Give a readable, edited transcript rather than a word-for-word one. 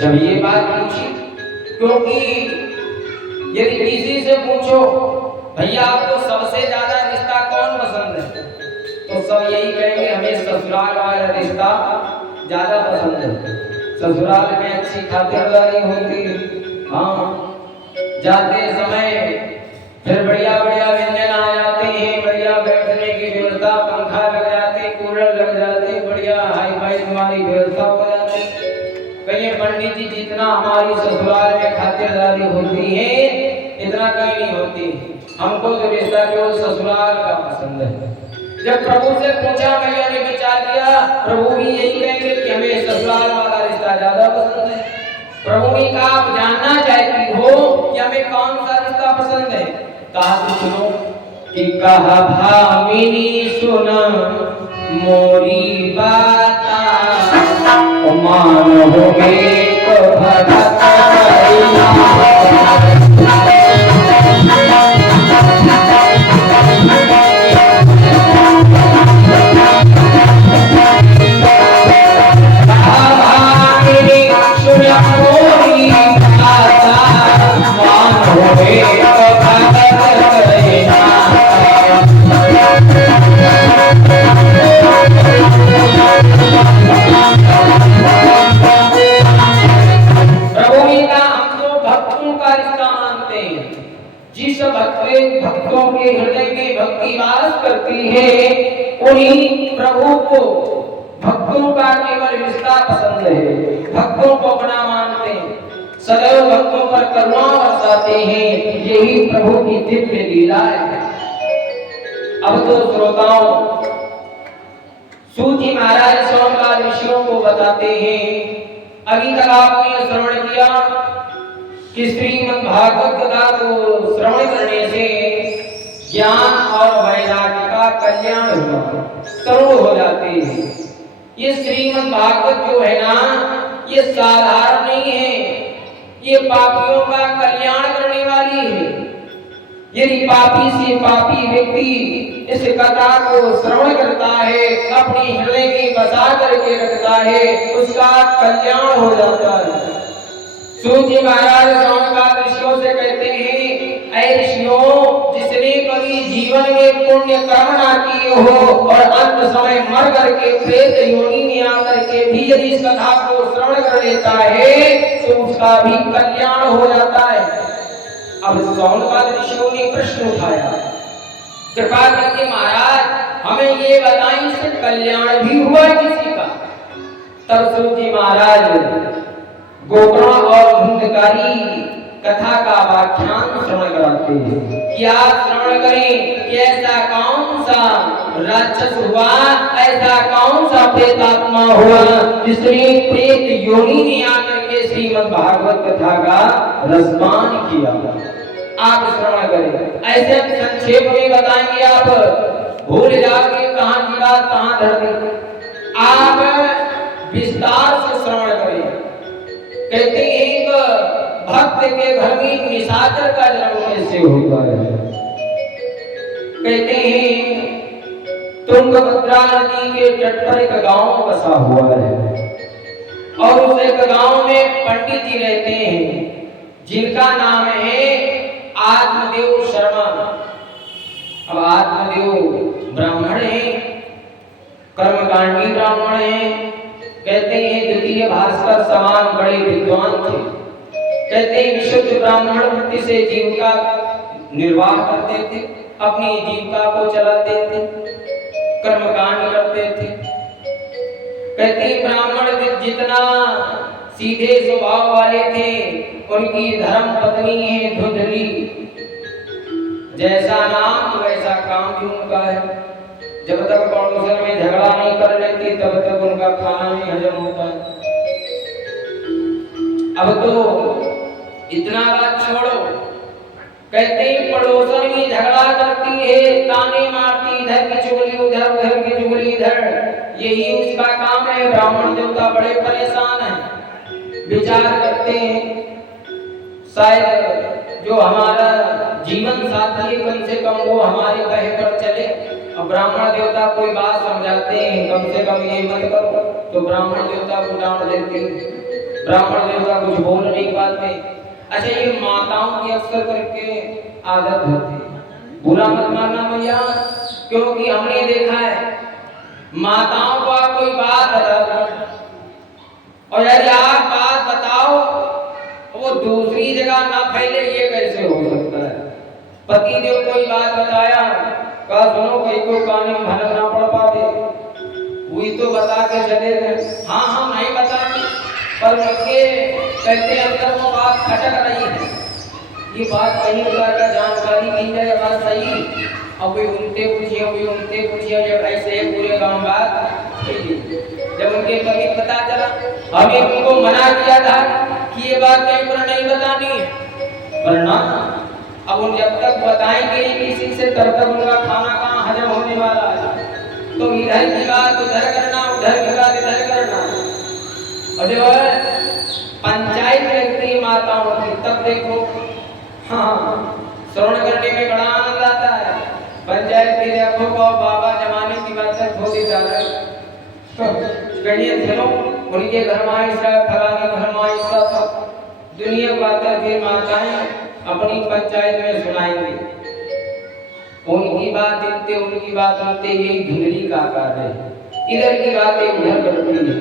जब ये बात पूछी, क्योंकि यदि किसी से पूछो भैया आपको सबसे ज्यादा रिश्ता कौन पसंद है, तो सब यही कहेंगे हमें ससुराल वाला रिश्ता ज्यादा पसंद है। ससुराल में अच्छी खातिरदारी होती, हाँ, जाते समय फिर बढ़िया बढ़िया व्यंजन आ जाते हैं, बढ़िया बैठने की व्यवस्था, पंखा लग जाते, कूलर लग जाते, बढ़िया हाई फाई तुम्हारी व्यवस्था हो जाती। कहीं पंडित जी जितना हमारी ससुराल में खातिरदारी होती है इतना कहीं नहीं होती। हमको तो रिश्ता केवल ससुराल का पसंद है। जब प्रभु से पूछा, मैया ने विचार किया, प्रभु भी यही कहेंगे कि हमें ससुराल वाला रिश्ता ज्यादा पसंद है। प्रभु ने कहा आप जानना चाहती हो कि हमें कौन सा रिश्ता पसंद है? कहा तो सुनो कि कहा भामिनी सुन मोरी बाता, मान हो गए तो भगत भक्तों के हृदय में भक्ति वास करती है, उन्हीं प्रभु को भक्तों का केवल रिश्ता पसंद है, भक्तों को अपना मानते हैं, सदैव भक्तों पर करुणा बरसाते हैं। यही प्रभु की दिव्य लीला है। अब तो श्रोताओं, सूत जी महाराज सोमनाथ ऋषियों को बताते हैं, अभी तक आपने श्रवण किया कि श्रीमद् भागवत कथा को श्रवण करने से ज्ञान और वैराग्य का कल्याण हुआ, करोड़ हो जाते हैं। ये श्रीमद् भागवत जो है ना, ये साधारण नहीं है, ये पापियों का कल्याण करने वाली है। यदि पापी से पापी व्यक्ति इस कथा को श्रवण करता है, अपने हृदय में बसा करके रखता है, उसका कल्याण हो जाता है। सूत जी महाराज सोमनाथ ऋषियों से कहते हैं, ऐ ऋषियों, जिसने कभी जीवन में पुण्य कर्म ना किए हो और अंत समय मर करके प्रेत योनि में आकर के भी यदि इस कथा को श्रवण कर लेता है तो उसका भी कल्याण हो जाता है। अब सोमनाथ ऋषियों ने प्रश्न उठाया, कृपा करके महाराज हमें ये बताएं, इससे कल्याण भी हुआ किसी का? तब सूत जी महाराज गोकर्ण और धुंधकारी कथा का व्याख्यान श्रवण कराते हैं। क्या श्रवण करें कि ऐसा कौन सा राक्षस हुआ, ऐसा कौन सा प्रेतात्मा हुआ जिसने प्रेत योनि में आकर के श्रीमद् भागवत कथा का रसपान किया? आप श्रवण करें, ऐसे संक्षेप में बताएंगे, आप भूल जाओगे कहां गिरा कहां धरती। आप विस्तार से श्रवण करें। कहते हैं एक भक्त के घर में निशाचर का जन्म कैसे होता है। कहते हैं तुंगभद्रा नदी के तट पर एक गांव बसा हुआ है और उस एक गांव में पंडित जी रहते हैं जिनका नाम है आत्मदेव शर्मा। अब आत्मदेव ब्राह्मण है, कर्मकांडी ब्राह्मण है। कहते हैं द्वितीय भास्कर समान बड़े विद्वान थे। कहते हैं विशुद्ध ब्राह्मण वृत्ति से जीविका निर्वाह करते थे, अपनी जीविका को चलाते थे, कर्मकांड करते थे। कहते हैं ब्राह्मण जितना सीधे स्वभाव वाले थे, उनकी धर्म पत्नी है धुंधली, जैसा नाम वैसा काम भी उनका है। जब तक पड़ोसन में झगड़ा नहीं कर लेती तब तक उनका खाना नहीं हजम होता है। अब तो इतना बात छोड़ो, कहते हैं पड़ोसन में झगड़ा करती है, ताने मारती, इधर की चुगली उधर, उधर की चुगली इधर, यही उसका काम है। ब्राह्मण देवता बड़े परेशान हैं, विचार करते हैं शायद जो हमारा जीवन साथी है कम से कम वो हमारे कहे पर चले। अब ब्राह्मण देवता कोई बात समझाते हैं, कम से कम ये मत करो, तो ब्राह्मण देवता को डांट देते हैं। ब्राह्मण देवता कुछ बोल नहीं पाते। अच्छा, ये माताओं की अक्सर करके आदत होती है, बुरा मत मानना भैया, क्योंकि हमने देखा है माताओं को आप कोई बात बता और यदि आप बात बताओ वो दूसरी जगह ना फैले, ये कैसे हो सकता है? पति देव कोई बात बताया, कहा सुनो कहीं को कान में भनक ना पड़ पावे, वही तो बता के चले गए। हाँ हाँ नहीं बताती, पर उनके कहते अंदर वो बात खटक रही है, ये बात कहीं प्रकार का जानकारी मिल जाए, बात सही। अब वे उनसे पूछिए, जब ऐसे पूरे गांव बात जब उनके पति पता चला, अभी उनको मना किया था कि ये बात कहीं पर नहीं बतानी है, वरना अब उन जब तक बताएंगे किसी से तब तक उनका खाना कहाँ हजम होने वाला है। तो इधर की बात उधर करना, उधर की बात इधर करना, और जो है पंचायत लगती माताओं की, तब देखो हाँ श्रवण करने में बड़ा आनंद आता है। पंचायत की देखो बाबा जमाने की बात है, धोती जा रहा है तो कहिए चलो उनके घर में ऐसा फलाने घर में ऐसा था, दुनिया बातें फिर माताएं अपनी पंचायत में सुनाएंगे। उनकी बात सुनते यही धुंधली का कार्य है, इधर की बातें उधर करती है।